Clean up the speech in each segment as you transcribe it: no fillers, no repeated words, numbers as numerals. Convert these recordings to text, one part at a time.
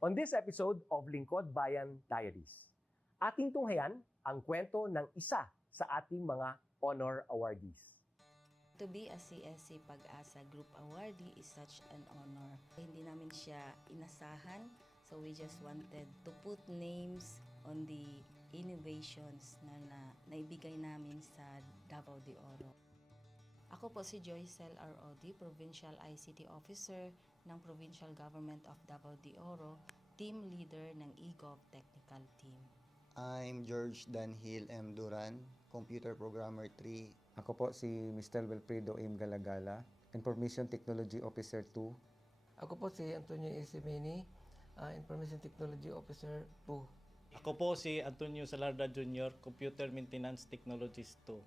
On this episode of Lingkod Bayan Diaries, ating tunghayan ang kwento ng isa sa ating mga honor awardees. To be a CSC Pag-asa Group Awardee is such an honor. Hindi namin siya inasahan, so we just wanted to put names on the innovations na naibigay namin sa Davao de Oro. Ako po si Joycel R. Odi, Provincial ICT Officer ng Provincial Government of Davao de Oro, Team Leader ng eGov Technical Team. I'm George Danhil M. Duran, Computer Programmer 3. Ako po si Mr. Wilfredo M. Galagala, Information Technology Officer 2. Ako po si Antonio Isimini, Information Technology Officer 2. Ako po si Antonio Salarda Jr., Computer Maintenance Technologist 2.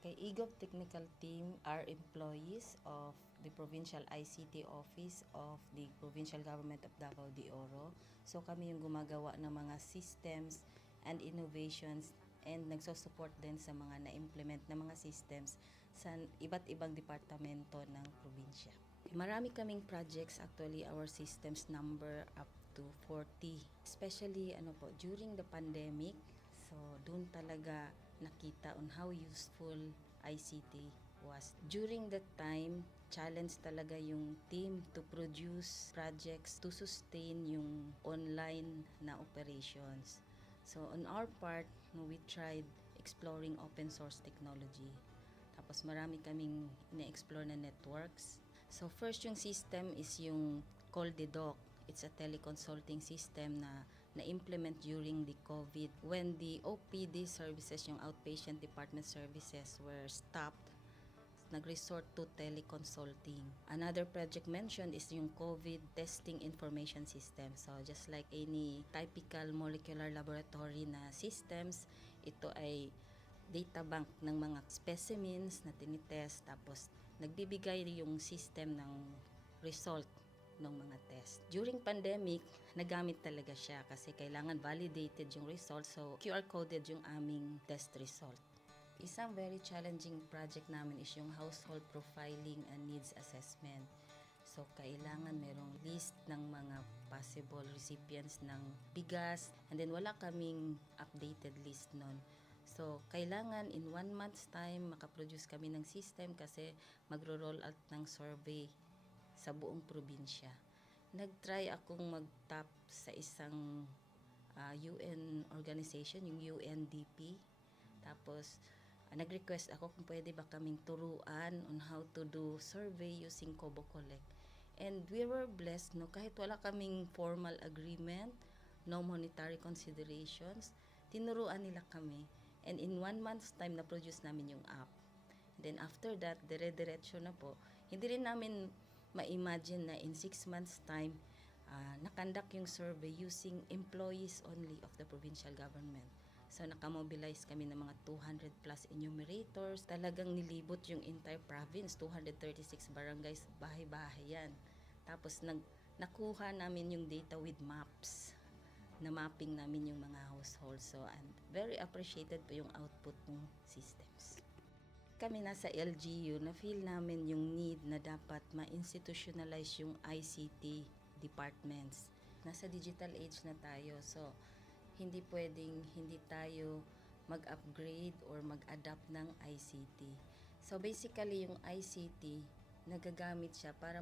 Kay eGov Technical Team are employees of the Provincial ICT Office of the Provincial Government of Davao de Oro. So kami yung gumagawa ng mga systems and innovations and nagsusupport din sa mga na-implement na mga systems sa iba't ibang departamento ng probinsya. Marami kaming projects, actually our systems number up to 40. Especially during the pandemic, so doon talaga nakita on how useful ICT was. During that time, challenge talaga yung team to produce projects to sustain yung online na operations. So on our part, we tried exploring open source technology. Tapos marami kaming ina-explore na networks. So first yung system is yung CallDedoc. It's a teleconsulting system na na-implement during the COVID when the OPD services, yung outpatient department services were stopped. Nag-resort to teleconsulting. Another project mentioned is yung COVID testing information system. So just like any typical molecular laboratory na systems, ito ay data bank ng mga specimens na tinitest, tapos nagbibigay yung system ng result ng mga test. During pandemic, nagamit talaga siya kasi kailangan validated yung result, so QR coded yung aming test result. Isang very challenging project namin is yung household profiling and needs assessment. So, kailangan merong list ng mga possible recipients ng bigas, and then wala kaming updated list nun. So, kailangan in 1 month's time makaproduce kami ng system kasi magro-roll out ng survey sa buong probinsya. Nag-try akong mag-tap sa isang UN organization, yung UNDP. Tapos, nag-request ako kung pwede ba kaming turuan on how to do survey using Kobo Collect. And we were blessed, kahit wala kaming formal agreement, no monetary considerations, tinuruan nila kami. And in 1 month's time, na-produce namin yung app. And then after that, dire-diretso na po. Hindi rin namin ma-imagine na in 6 months' time, nakandak yung survey using employees only of the provincial government. So, nakamobilize kami ng mga 200 plus enumerators. Talagang nilibot yung entire province, 236 barangays, bahay-bahay yan. Tapos, nakuha namin yung data with maps. Na mapping namin yung mga households. So, and very appreciated po yung output ng systems. Kami nasa LGU, na-feel namin yung need na dapat ma-institutionalize yung ICT departments. Nasa digital age na tayo, so hindi pwedeng hindi tayo mag-upgrade or mag-adapt ng ICT. So basically yung ICT, nagagamit siya para